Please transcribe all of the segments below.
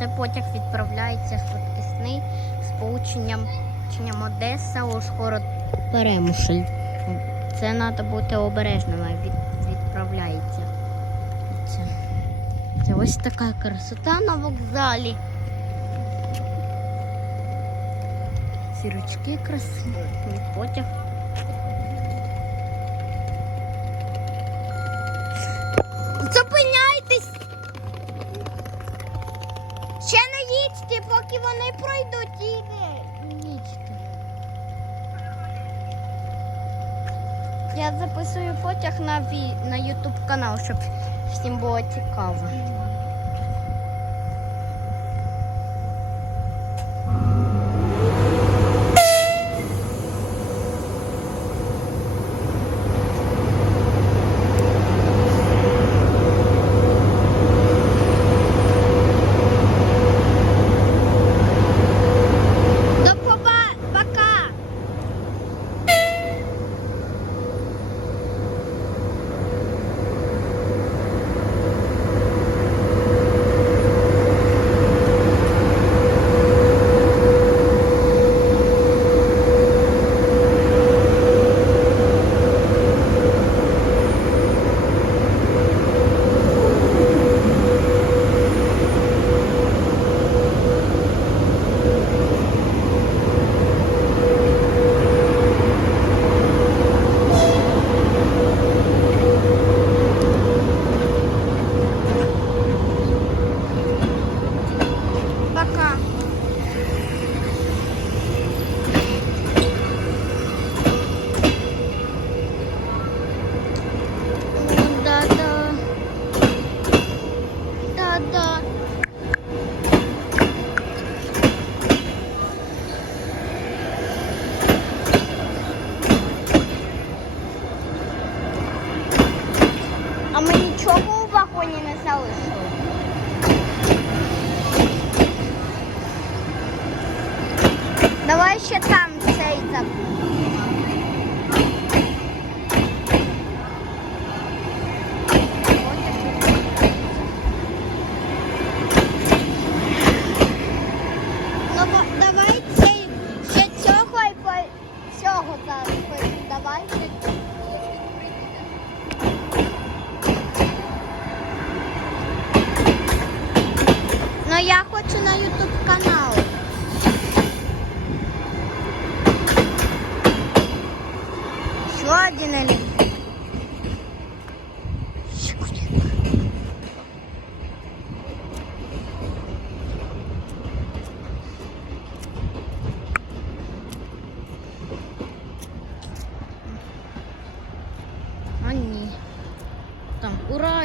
Це потяг відправляється швидкісний з полученням Одеса, Ужгород, Перемишль. Це треба бути обережним, від, відправляється. Це, це ось така красота на вокзалі. Сірочки красиві, потяг. Я записую потяг на, ві... на ютуб канал, щоб всім було цікаво. in a cellar.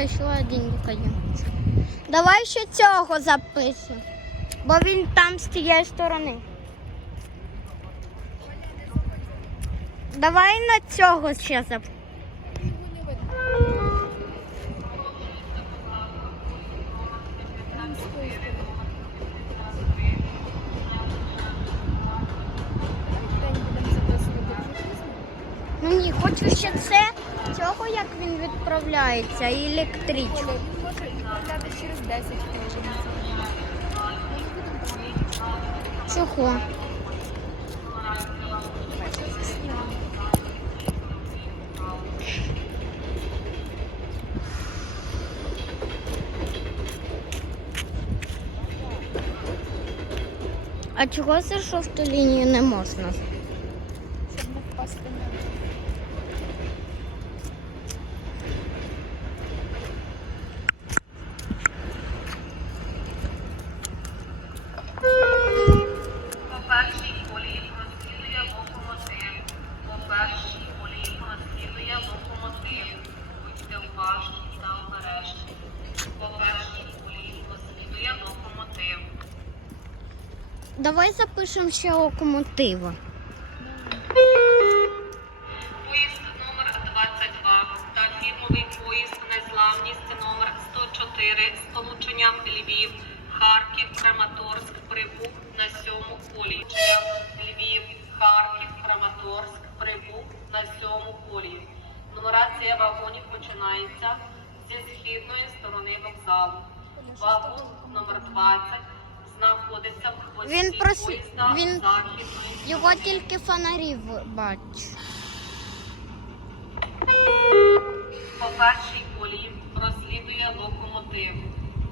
Ура, ще один українець. Давай ще цього записуємо. Бо він там з тієї сторони. Давай на цього ще зап. Ну ні, хочу ще це, цього як він відправляється, і електричку. Може відправляти через 10 хвилин. Чого? А чого за жовту лінію не можна? Давай запишемо ще локомотива. Поїзд номер 22 та фірмовий поїзд Незламність номер 104 з полученням Львів, Харків, Краматорськ прибув на сьому колії. Львів, Харків, Краматорськ прибув на сьому колії. Нумерація вагонів починається зі східної сторони вокзалу. Вагон номер 20 знаходиться в хвості Він прос- він- Його тільки фонарів бачу. По першій колії розслідує локомотив.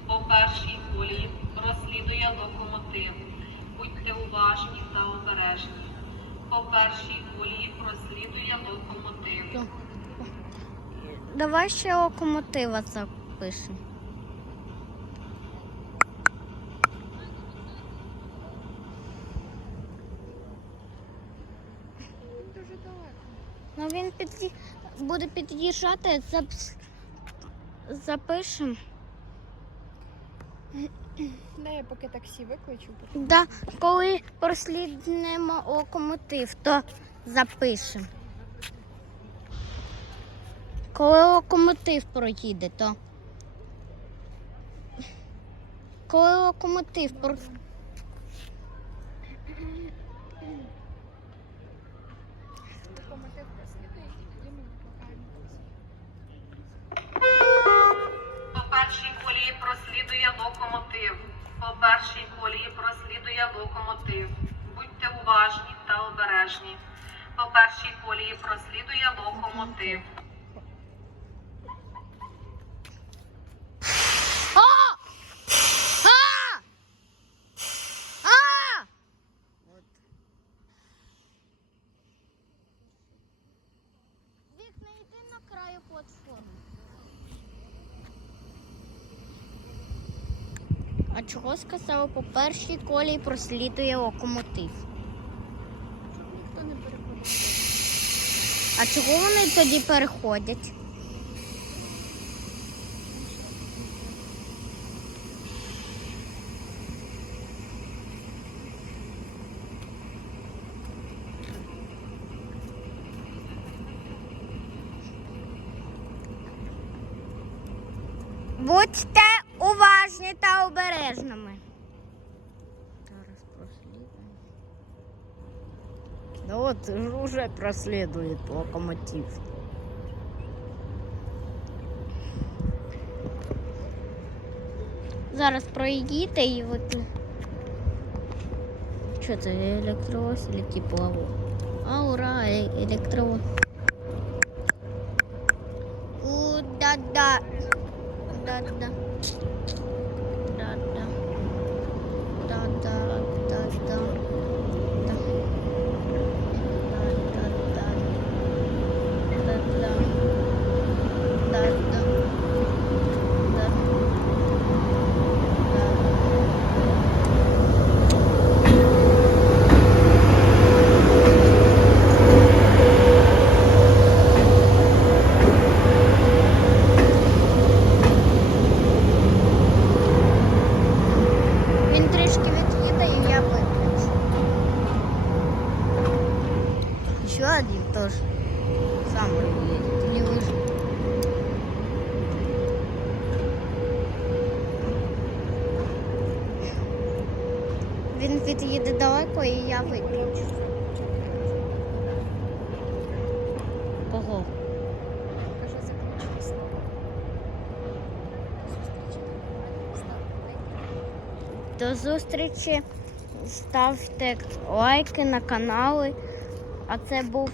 По першій колії розслідує локомотив. Будьте уважні та обережні. По першій колії розслідує локомотив. Давай ще локомотива запишемо. Він дуже далеко. Ну він під'ї... буде під'їжджати, зап... запишемо. Не, я поки таксі викличу. Да, коли просліднемо локомотив, то запишемо. Коли локомотив проїде, то. Коли локомотив про... першій колії прослідує локомотив. Будьте уважні та обережні. По першій колії прослідує локомотив. Вікна йди на краю платформи. А чого сказали по першій колії прослідує локомотив? Щоб ніхто не переходив. А чого вони тоді переходять? Будьте уважні та обережними. Зараз прослідуємо. Да вот уже проследует локомотив. Зараз проїдьте і викли. Що це електровоз или тепловоз? А, ура, е- електровоз. У, да-да. Да-да. Да-да. Ще один теж. Сам не вижу. Він від'їде далеко і я виключу. Кого? До зустрічі. Ставте лайки на канали. А це був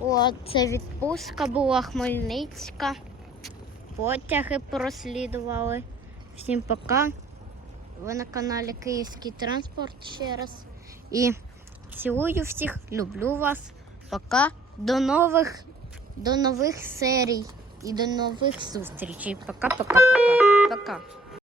о, це відпустка була Хмельницька. Потяги прослідували. Всім пока. Ви на каналі Київський транспорт ще раз. І цілую всіх, люблю вас. Пока. До нових, до нових серій і до нових зустрічей. Пока-пока-пока. Пока.